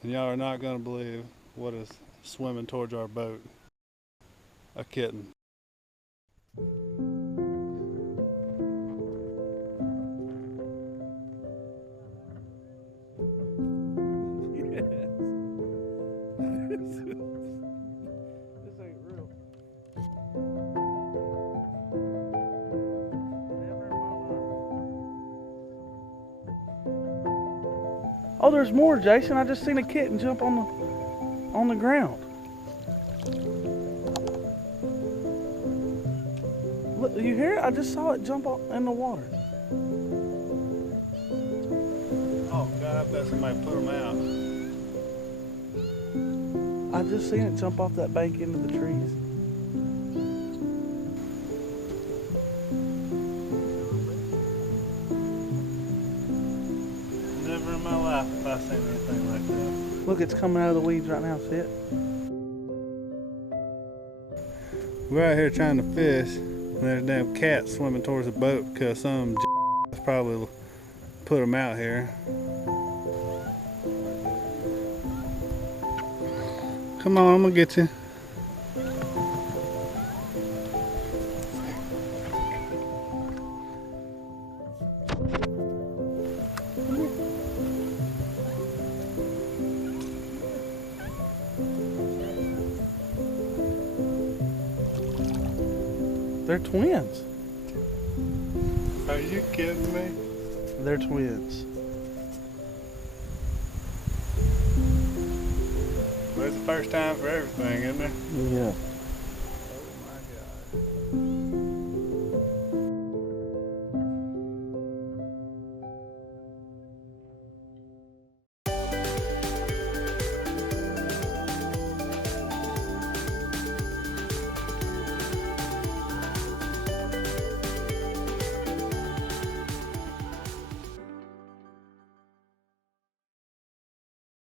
And y'all are not going to believe what is swimming towards our boat. A kitten. This ain't real. Oh, there's more, Jason. I just seen a kitten jump on the ground. Look, you hear it? I just saw it jump in the water. Oh God, I bet somebody put them out. I just seen it jump off that bank into the trees. Never in my life have I seen anything like that. Look, it's coming out of the weeds right now. See it? We're out here trying to fish, and there's a damn cat swimming towards the boat because some probably put them out here. Come on, I'm gonna get you. They're twins. Are you kidding me? They're twins. Well, it's the first time for everything, isn't it? Yeah.